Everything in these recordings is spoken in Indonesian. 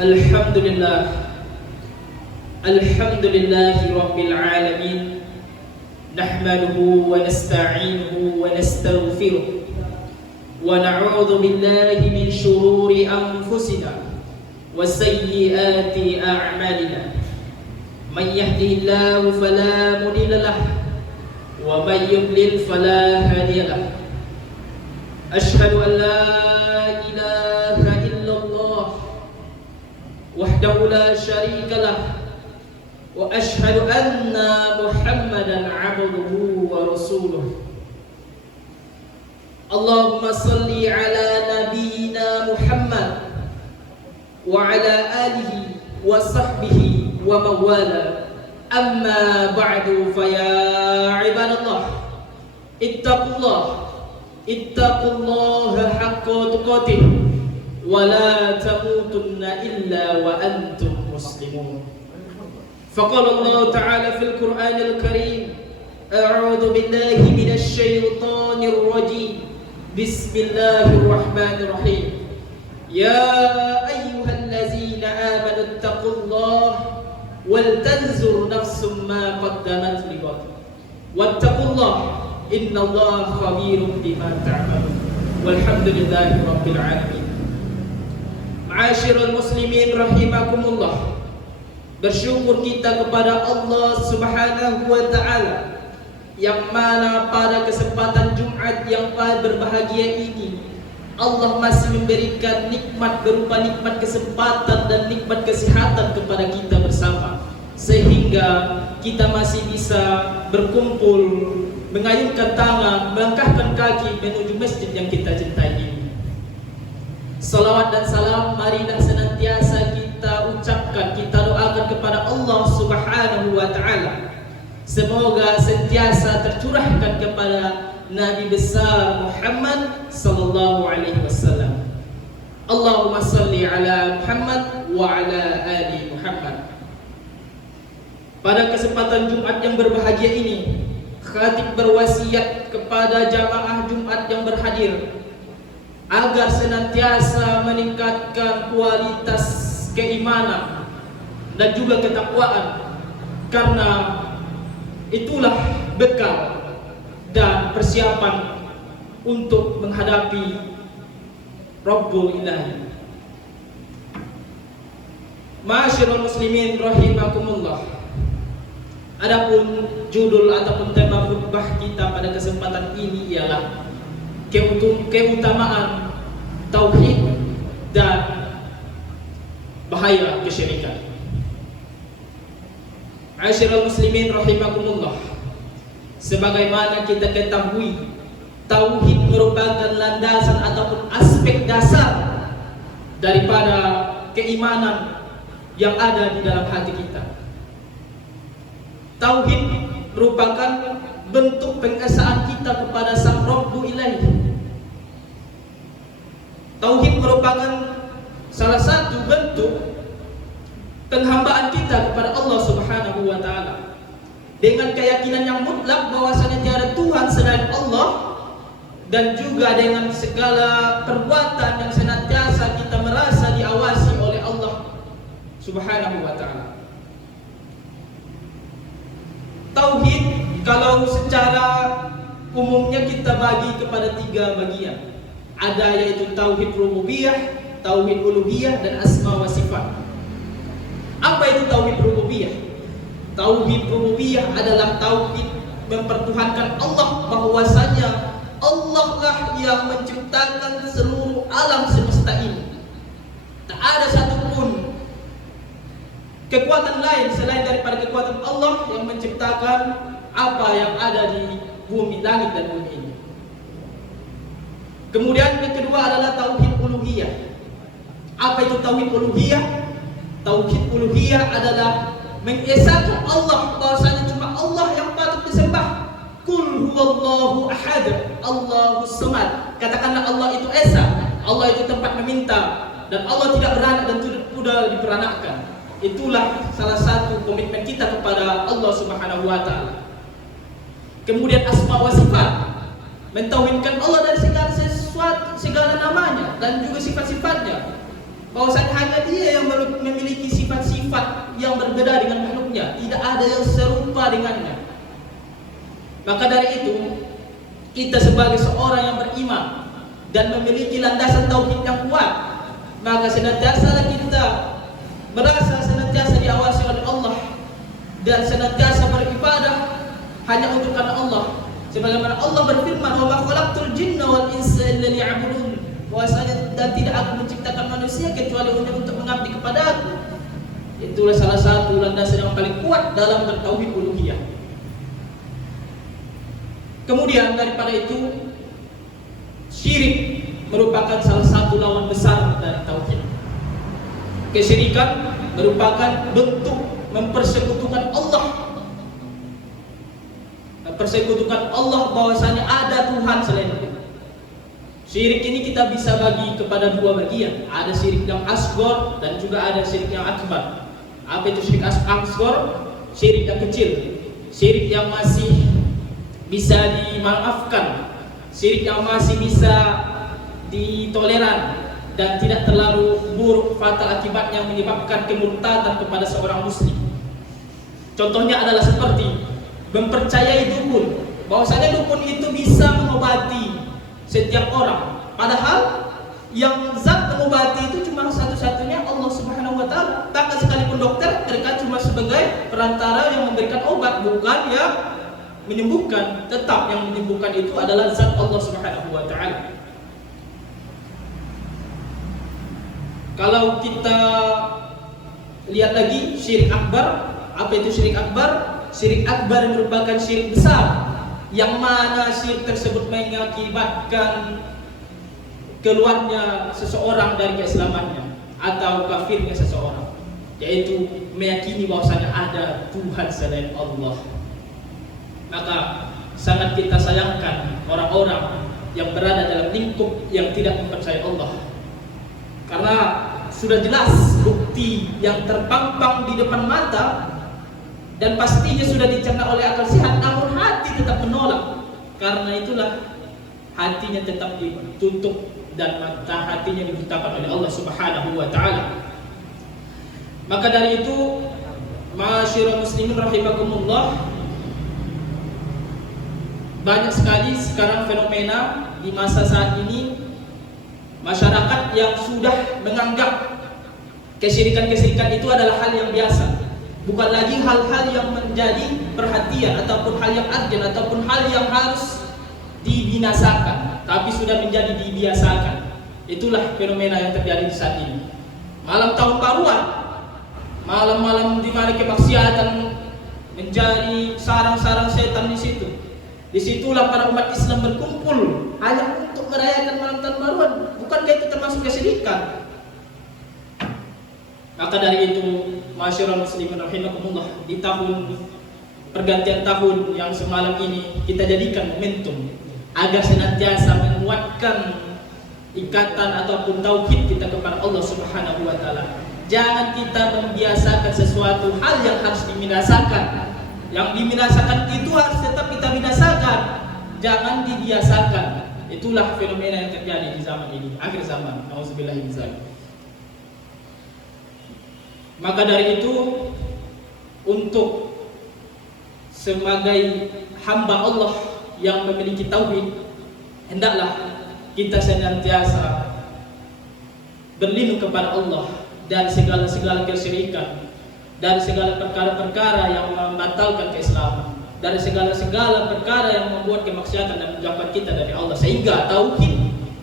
Alhamdulillah, Alhamdulillahi Rabbil Alamin. Nahmaduhu wa nasta'inuhu wa nastaghfiruh wa na'udzu billahi min shururi anfusina wa sayyiati a'malina. Man yahdihillahu fala mudilla lahu wa man yudlil fala hadiya lahu. Ashhadu an la ilaha illallah wahdahu la syarika lahu wa ashhadu anna Muhammadan abduhu wa rasuluh. Allahumma salli ala nabiyyina Muhammad wa ala alihi wa sahbihi wa mawala. Amma ba'du, fa ya ibadallah, ittaqullaha haqqa tuqatih wa la tamutunna illa wa antum muslimun. فقال الله تعالى في القرآن الكريم: أعوذ بالله من الشيطان الرجيم بسم الله الرحمن الرحيم يا أيها الذين آمنوا اتقوا الله ولتنظر نفس ما قدمت لغد واتقوا الله إن الله خبير بما تعملون والحمد لله رب العالمين. معاشر المسلمين رحمكم الله, bersyukur kita kepada Allah Subhanahu wa Ta'ala yang mana pada kesempatan Jumat yang berbahagia ini Allah masih memberikan nikmat berupa nikmat kesempatan dan nikmat kesehatan kepada kita bersama, sehingga kita masih bisa berkumpul, mengayunkan tangan, melangkahkan kaki menuju masjid yang kita cintai ini. Salawat dan salam marilah senantiasa kita ucapkan, kita doakan kepada Allah Subhanahu wa Ta'ala. Semoga sentiasa tercurahkan kepada Nabi besar Muhammad sallallahu alaihi wasallam. Allahumma salli ala Muhammad wa ala ali Muhammad. Pada kesempatan Jumat yang berbahagia ini, khatib berwasiat kepada jamaah Jumat yang berhadir agar senantiasa meningkatkan kualitas keimanan dan juga ketakwaan, karena itulah bekal dan persiapan untuk menghadapi Rabbul Ilahi. Ma'asyiral muslimin rahimakumullah. Adapun judul ataupun tema khutbah kita pada kesempatan ini ialah keutamaan tauhid dan bahaya kesyirikan. Ma'asyiral muslimin rahimakumullah, sebagaimana kita ketahui, tauhid merupakan landasan ataupun aspek dasar daripada keimanan yang ada di dalam hati kita. Tauhid merupakan bentuk pengesaan kita kepada Sang Rabbul Ilahi. Tauhid merupakan salah satu bentuk penghambaan kita kepada Allah Subhanahu wa Ta'ala, dengan keyakinan yang mutlak bahwasanya tiada Tuhan selain Allah, dan juga dengan segala perbuatan yang senantiasa kita merasa diawasi oleh Allah Subhanahu wa Ta'ala. Tauhid kalau secara umumnya kita bagi kepada 3 bagian. Ada yaitu tauhid rububiyah, tauhid uluhiyah, dan asma wa sifat. Apa itu tauhid rububiyah? Tauhid rububiyah adalah tauhid mempertuhankan Allah, bahwasanya Allah lah yang menciptakan seluruh alam semesta ini. Tak ada satupun kekuatan lain selain daripada kekuatan Allah yang menciptakan apa yang ada di bumi, langit dan bumi ini. Kemudian yang kedua adalah tauhid uluhiyah. Apa itu tauhid uluhiyah? Tauhid uluhiyah adalah mengesahkan Allah, bahwasanya cuma Allah yang patut disembah. Qul huwallahu ahad, Allahus samad. Katakanlah Allah itu esa, Allah itu tempat meminta, dan Allah tidak beranak dan tidak pula diperanakkan. Itulah salah satu komitmen kita kepada Allah Subhanahu wa Ta'ala. Kemudian asma wa sifat, mentauhidkan Allah dari segala sesuatu, segala namanya dan juga sifat-sifatnya. bahwasanya hanya dia yang memiliki sifat-sifat yang berbeda dengan makhluknya, tidak ada yang serupa dengannya. Maka dari itu, kita sebagai seorang yang beriman dan memiliki landasan tauhid yang kuat, maka senantiasa kita merasa senantiasa diawasi oleh Allah dan senantiasa beribadah hanya untuk karena Allah. Sebagaimana Allah berfirman, "Wa ma khalaqtul jinna wal insa illa liya'budun." Bahwasanya dan tidak aku menciptakan manusia kecuali untuk mengabdi kepada Aku. Itulah salah satu landasan yang paling kuat dalam bertauhid uluhiyah. Kemudian daripada itu, syirik merupakan salah satu lawan besar dari tauhid. Kesyirikan merupakan bentuk mempersekutukan Allah. Mempersekutukan Allah bahwasanya ada Tuhan selain Dia. Syirik ini kita bisa bagi kepada dua bagian. Ada syirik yang asghar dan juga ada syirik yang akbar. Apa itu syirik asghar? Syirik yang kecil. Syirik yang masih bisa dimaafkan, syirik yang masih bisa ditoleran dan tidak terlalu buruk fatal akibatnya menyebabkan kemurtadan kepada seorang muslim. Contohnya adalah seperti mempercayai dukun, bahwasanya dukun itu bisa mengobati setiap orang, padahal yang zat mengobati itu cuma satu-satunya Allah Subhanahu wa taala. Bahkan sekalipun dokter, mereka cuma sebagai perantara yang memberikan obat, bukan yang menyembuhkan. Tetap yang menyembuhkan itu adalah zat Allah Subhanahu wa taala. Kalau kita lihat lagi syirik akbar, apa itu syirik akbar? Syirik akbar merupakan syirik besar yang mana syirik tersebut mengakibatkan keluarnya seseorang dari keislamannya atau kafirnya seseorang, yaitu meyakini bahwasanya ada Tuhan selain Allah. Maka sangat kita sayangkan orang-orang yang berada dalam lingkup yang tidak mempercayai Allah, karena sudah jelas bukti yang terpampang di depan mata dan pastinya sudah dicerna oleh akal sehat, namun hati tetap menolak. Karena itulah hatinya tetap ditutup dan mata hatinya dibutakan oleh Allah Subhanahu wa taala. Maka dari itu, ma'asyiral muslimin rahimakumullah, banyak sekali sekarang fenomena di masa saat ini masyarakat yang sudah menganggap kesyirikan-kesyirikan itu adalah hal yang biasa, bukan lagi hal-hal yang menjadi perhatian ataupun hal yang urgent ataupun hal yang harus dibinasakan, tapi sudah menjadi dibiasakan. Itulah fenomena yang terjadi di saat ini. Malam tahun baruan, malam-malam di mana kemaksiatan menjadi sarang-sarang setan di situ. Disitulah para umat Islam berkumpul hanya untuk merayakan malam tahun baruan. Bukankah itu termasuk kesyirikan? Maka dari itu, ma'asyiral muslimin rahimakumullah, di tahun pergantian tahun yang semalam ini kita jadikan momentum agar senantiasa menguatkan ikatan ataupun tauhid kita kepada Allah Subhanahu wa taala. Jangan kita membiasakan sesuatu hal yang harus dibinasakan. Yang dibinasakan itu harus tetap kita binasakan, jangan dibiasakan. Itulah fenomena yang terjadi di zaman ini, akhir zaman. Nauzubillahi min dzalik. Maka dari itu, untuk sebagai hamba Allah yang memiliki tauhid, hendaklah kita senantiasa berlindung kepada Allah dari segala-segala kesyirikan, dari segala perkara-perkara yang membatalkan keislaman, dari segala-segala perkara yang membuat kemaksiatan dan menjauhkan kita dari Allah, sehingga tauhid,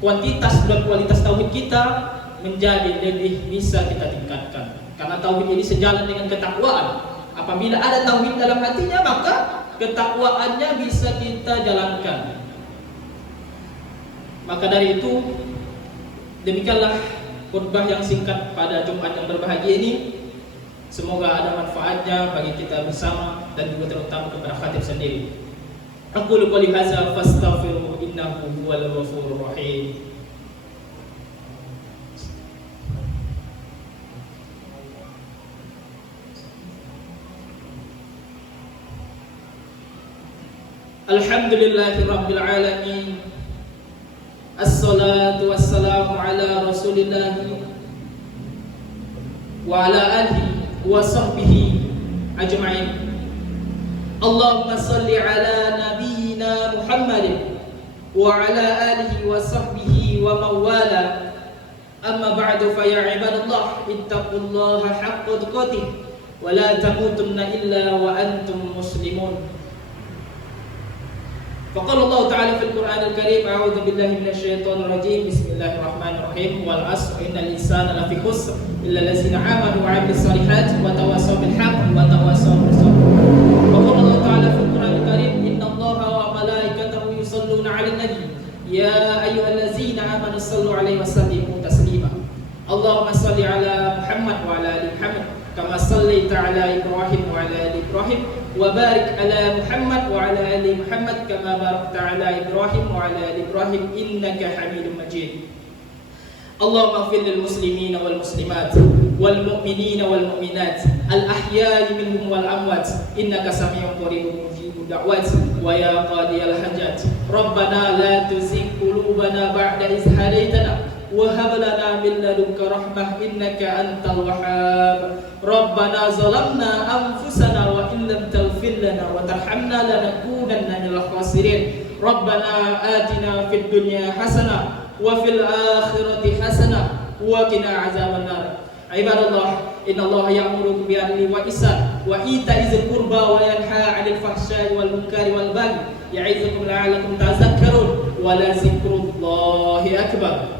kuantitas dan kualitas tauhid kita menjadi lebih bisa kita tingkatkan. Karena tauhid ini sejalan dengan ketakwaan. Apabila ada tauhid dalam hatinya, maka ketakwaannya bisa kita jalankan. Maka dari itu, demikianlah khutbah yang singkat pada Jumat yang berbahagia ini. Semoga ada manfaatnya bagi kita bersama dan juga terutama kepada khatib sendiri. Aqulu qouli hadza fastaghfiruhu innahu huwal ghafurur rahim. Alhamdulillahirabbil alamin. Assalatu wassalamu ala Rasulillah wa ala alihi wa sahbihi ajma'in. Allahumma salli ala nabiyyina Muhammadin wa ala alihi wa sahbihi wa mawala. Amma ba'du, fa ya ibadallah, ittaqullaha haqqa tuqatih wa la tamutunna illa wa antum muslimun. Faqala Allah Ta'ala fil Qur'anil Karim, a'udzu billahi minasy syaithanir rajim. Bismillahirrahmanirrahim. Wal 'asri innal insana lafi khusr illa allazina amanu wa 'amilus solihati wa tawassaw bil haqqi wa tawassaw bis sabr. Faqala Allah Ta'ala fil Qur'anil Karim, innallaha wa malaikatahu yusholluna 'alan nabi ya ayyuhallazina amanu shallu 'alaihi wa sallimu taslima. Allahumma shalli 'ala Muhammad wa 'ala ali Muhammad kama shallaita 'ala Ibrahim wa 'ala ali Ibrahim wa barik 'ala Muhammad wa 'ala ali Muhammad kama barakta 'ala Ibrahim wa 'ala ali Ibrahim innaka Hamidum Majid. Allahumma ighfir lil muslimina wal muslimat wal mu'minina wal mu'minat al ahya'i minhum wal amwat innaka sami'un qaribun mujibud da'wat wa ya qadiyal hajat. Rabbana la tuzigh qulubana ba'da idh hadaytana wa hab lana min ladunka rahmah innaka antal wahhab. Rabbana zalamna anfusana wa in lam taghfir lana wa tarhamna lanakunanna minal khasirin. Rabbana atina fid dunya hasanah wa fil akhirati hasanah wa qina azabannar. Ibadallah, innallaha ya'muru bil 'adli wa ihsan wa ita'i dzil qurba wa yanha 'anil fahsya'i wal munkari wal baghi ya'izukum la'allakum tadhakkarun wa la dzikrullahi akbar.